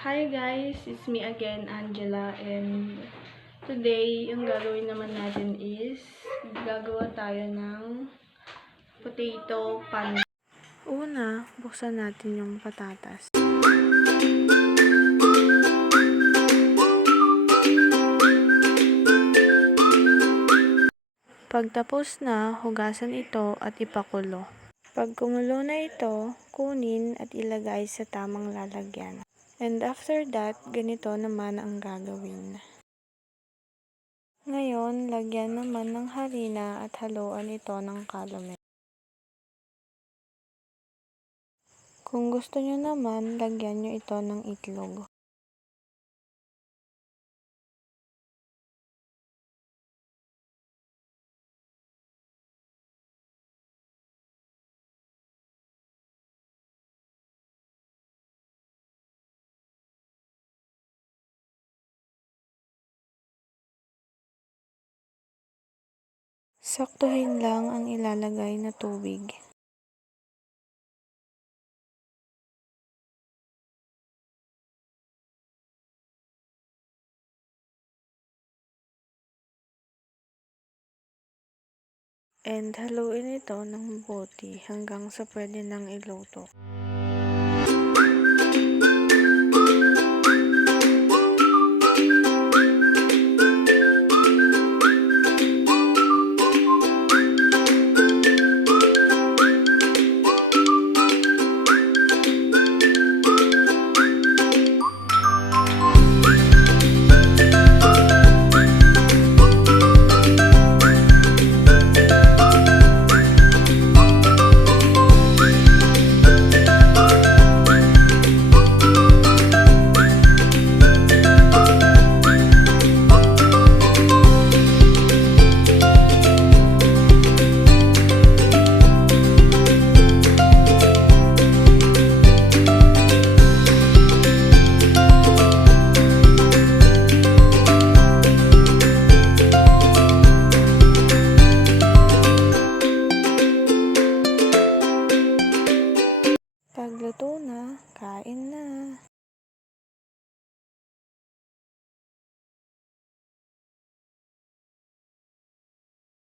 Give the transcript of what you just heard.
Hi guys, it's me again, Angela, and today, yung gagawin naman natin is gagawa tayo ng potato pan. Una, buksan natin yung patatas. Pagtapos na, hugasan ito at ipakulo. Pag kumulo na ito, kunin at ilagay sa tamang lalagyan. And after that, ganito naman ang gagawin. Ngayon, lagyan naman ng harina at haluan ito ng calumet. Kung gusto nyo naman, lagyan nyo ito ng itlog. Saktuhin lang ang ilalagay na tubig. And haluin ito ng mabuti hanggang sa pwede nang iluto. Pagluto na, kain na.